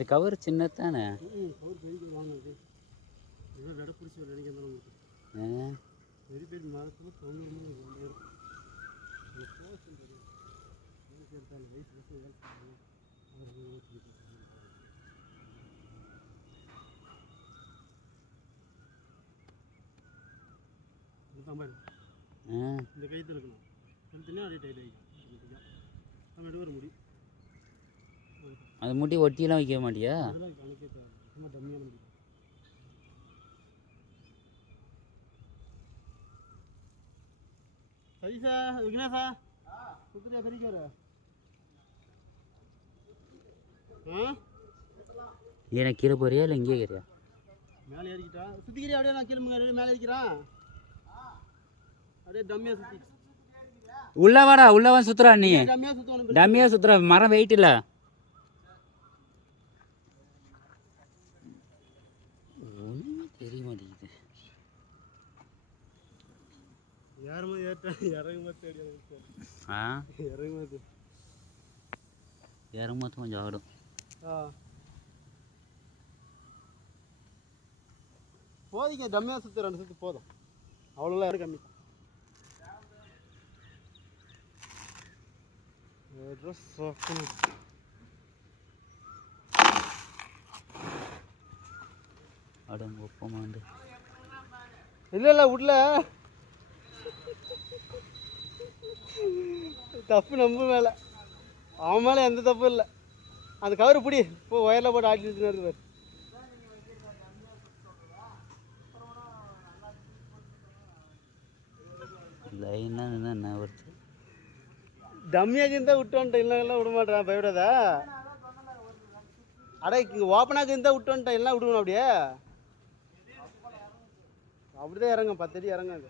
இந்த cover சின்னதானே? Cover பெரிய வாங்குது. ஏதோ வெட பிடிச்சி ஒரு நினைக்கிறேன் உங்களுக்கு. பெரிய பெரிய மரத்தில் தொங்கணும் இருக்கும். இந்த கைத்து இருக்கணும். கழுத்துனா அப்படியே டைட் ஆகிக்கும். நம்ம எடுக்கிற முடி. அது முடி ஒட்டியெல்லாம் வைக்க மாட்டியா? அதெல்லாம் கணக்கே தேவை. சும்மா டம்மியான முடி. சைஸா விக்னேஷா சுத்திரியா பெரிக்க வர நீ என்ன கீழே போறியா இல்லை இங்கே ஏறியா? மேலே ஏறிக்கிட்டா சுத்திக்கிறியா? அப்படியே நான் கீழே மேலே ஏறிக்கிறான். அப்படியே டம்மியா சுத்தி உள்ள வாடா, உள்ள வந்து சுத்துறா. நீ டம்மியா சுத்தணும். டம்மியா சுத்துற, மரம் வெயிட் இல்லை. ஒன்றுமே தெரிய மாட்டேங்குது. யாருமே ஏற்ற இறங்குமா தேடி இறங்கும்போது கொஞ்சம் ஆடும். போதிங்க டம்மியா சுற்றி 2 சுற்றி போதும். அவ்வளோலாம் கம்மி. ஆடும் ஒப்பமாண்டு இல்லை இல்லை விடல. தப்பு நம்ம மேலே, அவன் மேலே எந்த தப்பும் இல்லை. அந்த கவர் பிடி இப்போ ஒயரில் போட்டு ஆட்டிட்டு இருக்குது. லைனாக நின்று என்ன வருது? டம்மியாக இருந்தால் விட்டு வந்துட்டேன். இல்லைன்னா விட மாட்டேன். பயப்படாதா? அடா இங்கே ஓப்பனாக இருந்தால் விட்டு வந்துட்டேன். எல்லாம் விடுவேன். அப்படியே அப்படிதான் இறங்க 10 அடி இறங்காது.